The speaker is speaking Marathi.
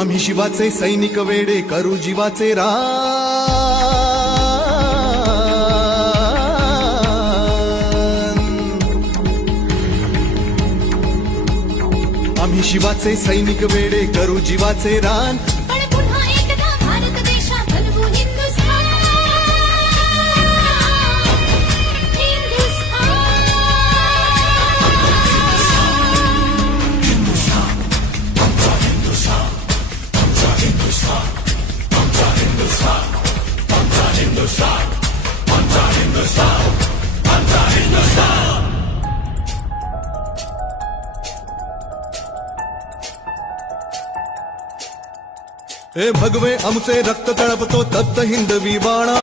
आम्ही शिवाचे सैनिक वेडे करू जीवाचे रान। आम्ही शिवाचे सैनिक वेडे करू जीवाचे रान। पण पुन्हा एकदा भारत देशा बनवू हिंदुस्थान। हे भगवे आमचे रक्त तळपतो तप्त हिंदवी बाणा।